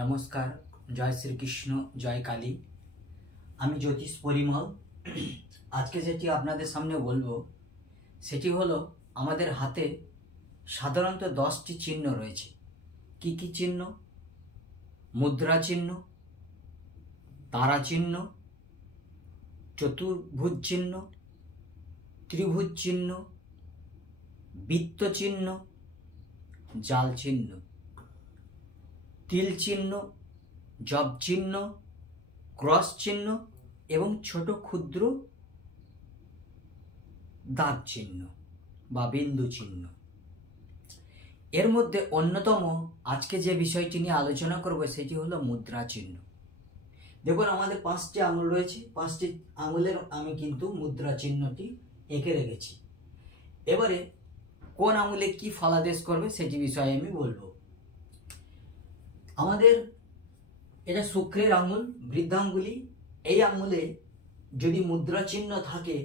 নমস্কার, জয় শ্রীকৃষ্ণ, জয় কালী। আমি জ্যোতিষ পরিমল। আজকে যেটি আপনাদের সামনে বলবো সেটি হলো আমাদের হাতে সাধারণত 10টি চিহ্ন রয়েছে। কি কি চিহ্ন? মুদ্রা চিহ্ন, তারা চিহ্ন, চতুর্ভুজ চিহ্ন, ত্রিভুজ চিহ্ন, বৃত্ত চিহ্ন, জাল চিহ্ন, তিল চিহ্ন, জব চিহ্ন, ক্রস চিহ্ন এবং ছোট ক্ষুদ্র দাগ চিহ্ন বা বিন্দু চিহ্ন। এর মধ্যে অন্যতম আজকে যে বিষয়টি নিয়ে আলোচনা করব সেটি হলো মুদ্রা চিহ্ন। দেখুন, আমাদের 5টি আঙুল রয়েছে। 5টি আঙুলের আমি কিন্তু মুদ্রা চিহ্নটি এঁকে রেখেছি। এবারে কোন আঙুলে কি ফলাদেশ করবে সেটি বিষয়ে আমি বলবো। আমাদের এটা শুক্রের আঙুল, বৃদ্ধাঙ্গুলি। এই আঙুলে যদি মুদ্রা চিহ্ন থাকে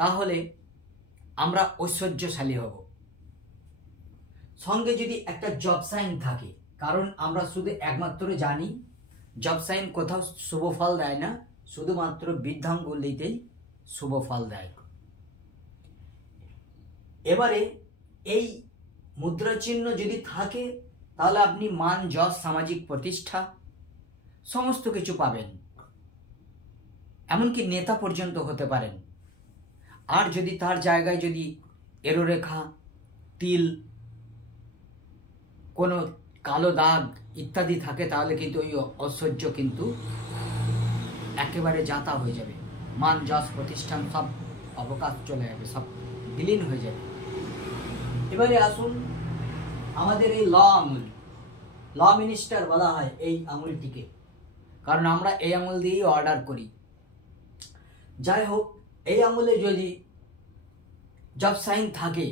তাহলে আমরা ঐশ্বর্যশালী হব। সঙ্গে যদি একটা জব সাইন থাকে, কারণ আমরা শুধু একমাত্র জানি জব সাইন কোথাও শুভ ফল দেয় না, শুধুমাত্র বৃদ্ধাঙ্গুলিতেই শুভ ফল দেয়। এবারে এই মুদ্রা চিহ্ন যদি থাকে তাহলে আপনি মান, যশ, সামাজিক প্রতিষ্ঠা সমস্ত কিছু পাবেন, এমনকি নেতা পর্যন্ত হতে পারেন। আর যদি তার জায়গায় যদি এরোরেখা, তিল, কোনো কালো দাগ ইত্যাদি থাকে তাহলে কিন্তু ওই ঐশ্বর্য কিন্তু একেবারে যাতা হয়ে যাবে। মান, যশ, প্রতিষ্ঠান সব অবকাশ চলে যাবে, সব বিলীন হয়ে যাবে। এবারে আসুন আমাদের এই ল আঙুল, ল মিনিস্টার বলা হয় এই আঙুলটিকে, কারণ আমরা এই আঙুল দিয়েই অর্ডার করি। যাই হোক, এই আঙুলে যদি জব সাইন থাকে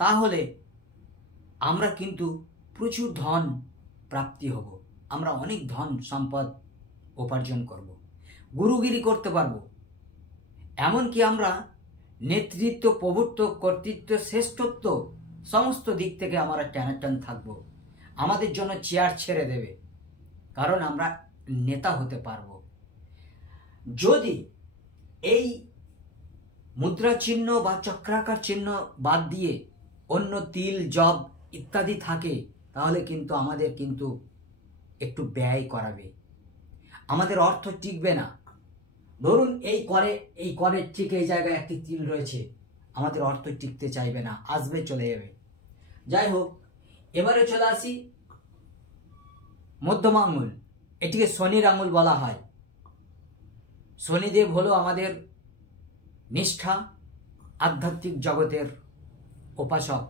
তাহলে আমরা কিন্তু প্রচুর ধন প্রাপ্তি হব, আমরা অনেক ধন সম্পদ উপার্জন করব, গুরুগিরি করতে পারবো। এমনকি আমরা নেতৃত্ব, প্রভুত্ব, কর্তৃত্ব, শ্রেষ্ঠত্ব সমস্ত দিক থেকে আমরা টানাটান থাকবো। আমাদের জন্য চেয়ার ছেড়ে দেবে, কারণ আমরা নেতা হতে পারবো। যদি এই মুদ্রা চিহ্ন বা চক্রাকার চিহ্ন বাদ দিয়ে অন্য তিল, জব ইত্যাদি থাকে তাহলে কিন্তু আমাদের কিন্তু একটু ব্যয় করাবে, আমাদের অর্থ টিকবে না। ধরুন এই করের ঠিক এই জায়গায় একটি তিল রয়েছে, আমাদের অর্থ টিকতে চাইবে না, আসবে চলে যাবে। যাই হোক, এবারে চলে আসি মধ্যমা আঙুল। এটিকে শনির আঙুল বলা হয়। শনিদেব হলো আমাদের নিষ্ঠা, আধ্যাত্মিক জগতের উপাসক।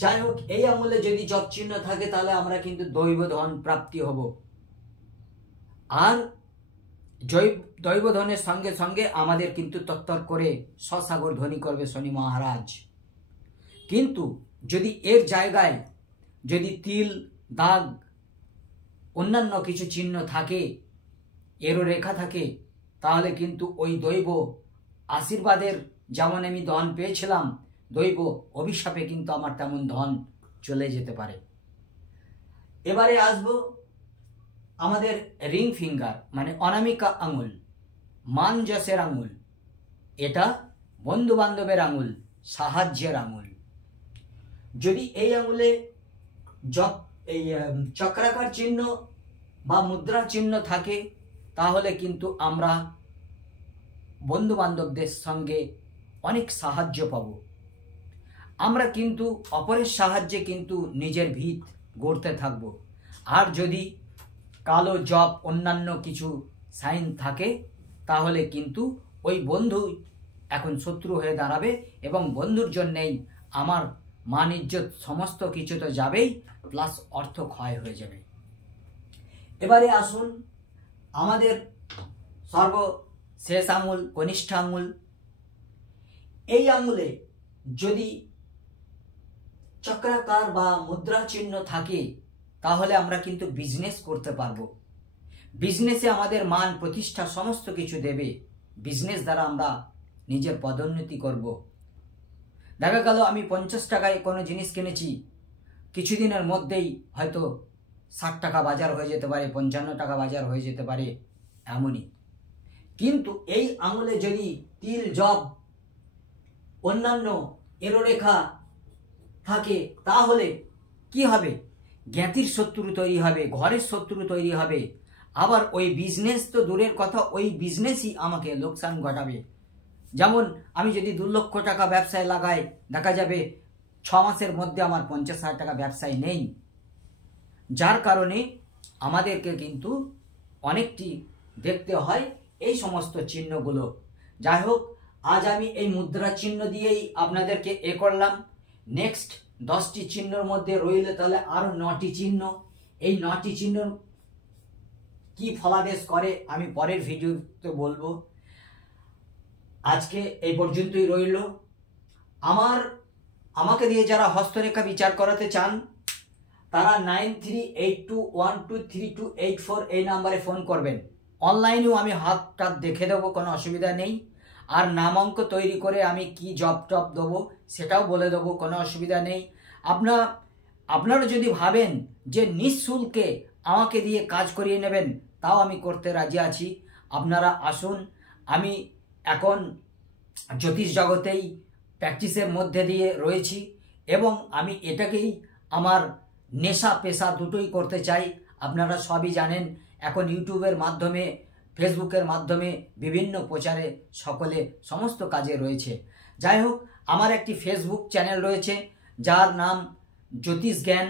যাই হোক, এই আঙুলে যদি জব চিহ্ন থাকে তাহলে আমরা কিন্তু দৈব ধন প্রাপ্তি হব। আর দৈব ধনের সঙ্গে সঙ্গে আমাদের কিন্তু তত্তর করে সসাগর ধ্বনি করবে শনি মহারাজ। কিন্তু যদি এর জায়গায় যদি তিল, দাগ, অন্যান্য কিছু চিহ্ন থাকে, এরও রেখা থাকে, তাহলে কিন্তু ওই দৈব আশীর্বাদের যেমন আমি ধন পেয়েছিলাম, দৈব অভিশাপে কিন্তু আমার তেমন ধন চলে যেতে পারে। এবারে আসবো আমাদের রিং ফিঙ্গার মানে অনামিকা আঙুল, মান যশের আঙুল। এটা বন্ধু বান্ধবের আঙুল, সাহায্যের আঙুল। যদি এই আঙুলে চক্রাকার চিহ্ন বা মুদ্রা চিহ্ন থাকে তাহলে কিন্তু আমরা বন্ধু বান্ধবদের সঙ্গে অনেক সাহায্য পাব। আমরা কিন্তু অপরের সাহায্যে কিন্তু নিজের ভিত গড়তে থাকব। আর যদি কালো জব, অন্যান্য কিছু সাইন থাকে তাহলে কিন্তু ওই বন্ধু এখন শত্রু হয়ে দাঁড়াবে এবং বন্ধুর জন্যেই আমার মান, ইজ্জত সমস্ত কিছু তো যাবেই, প্লাস অর্থ ক্ষয় হয়ে যাবে। এবারে আসুন আমাদের সর্বশেষ আঙুল, কনিষ্ঠ আঙুল। এই আঙুলে যদি চক্রাকার বা মুদ্রা চিহ্ন থাকে তাহলে আমরা কিন্তু বিজনেস করতে পারবো। বিজনেসে আমাদের মান, প্রতিষ্ঠা সমস্ত কিছু দেবে। বিজনেস দ্বারা আমরা নিজের পদোন্নতি করব। দেখা গেল আমি 50 টাকায় কোনো জিনিস কিনেছি, কিছুদিনের মধ্যেই হয়তো 60 টাকা বাজার হয়ে যেতে পারে, 55 টাকা বাজার হয়ে যেতে পারে, এমনই। কিন্তু এই আঙুলে যদি তিল, জব, অন্যান্য এরোরেখা থাকে, তাহলে কি হবে? জ্ঞাতির শত্রু তৈরি হবে, ঘরের শত্রু তৈরি হবে। আবার ওই বিজনেস তো দূরের কথা, ওই বিজনেসই আমাকে লোকসান ঘটাবে। যেমন আমি যদি 2 লক্ষ টাকা ব্যবসায় লাগাই, দেখা যাবে 6 মাসের মধ্যে আমার 50,000 টাকা ব্যবসায় নেই। যার কারণে আমাদেরকে কিন্তু অনেকটি দেখতে হয় এই সমস্ত চিহ্নগুলো। যাই হোক, আজ আমি এই মুদ্রা চিহ্ন দিয়েই আপনাদেরকে করলাম। নেক্সট 10টি চিহ্নের মধ্যে রইল তাহলে আরো 9টি চিহ্ন। এই 9টি চিহ্ন কি ফলাদেশ করে আমি পরের ভিডিওতে বলবো। আজকে এই পর্যন্তই রইল। আমাকে দিয়ে যারা হস্তরেখা বিচার করাতে চান, তারা 9382123284 এই নাম্বারে ফোন করবেন। অনলাইনেও আমি হাতটা দেখে দেবো, কোনো অসুবিধা নেই। আর নামাঙ্ক তৈরি করে আমি কি জব টপ দেবো সেটাও বলে দেবো, কোনো অসুবিধা নেই। আপনারা যদি ভাবেন যে নিঃশুল্কে আমাকে দিয়ে কাজ করিয়ে নেবেন, তাও আমি করতে রাজি আছি। আপনারা আসুন। আমি এখন জ্যোতিষ জগতেই প্র্যাকটিসের মধ্যে দিয়ে রয়েছি এবং আমি এটাকেই আমার নেশা পেশা দুটোই করতে চাই। আপনারা সবই জানেন, এখন ইউটিউবের মাধ্যমে, ফেসবুকের মাধ্যমে বিভিন্ন প্রচারে সকলে সমস্ত কাজে রয়েছে। যাই হোক, আমার একটি ফেসবুক চ্যানেল রয়েছে যার নাম জ্যোতিষ জ্ঞান।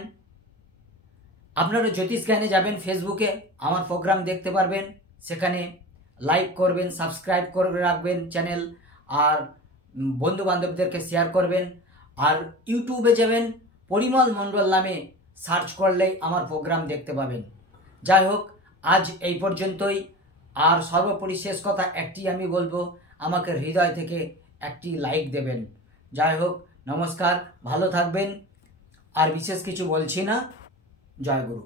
আপনারা জ্যোতিষ জ্ঞানে যাবেন, ফেসবুকে আমার প্রোগ্রাম দেখতে পারবেন। সেখানে লাইক করবেন, সাবস্ক্রাইব করে রাখবেন চ্যানেল, আর বন্ধু বান্ধবদেরকে শেয়ার করবেন। আর ইউটিউবে যাবেন, পরিমল মণ্ডল নামে সার্চ করলেই আমার প্রোগ্রাম দেখতে পাবেন। যাই হোক, আজ এই পর্যন্তই। আর সর্বোপরি শেষ কথা একটি আমি বলবো, আমাকে হৃদয় থেকে একটি লাইক দেবেন। যাই হোক, নমস্কার, ভালো থাকবেন। আর বিশেষ কিছু বলছি না। জয় গুরু।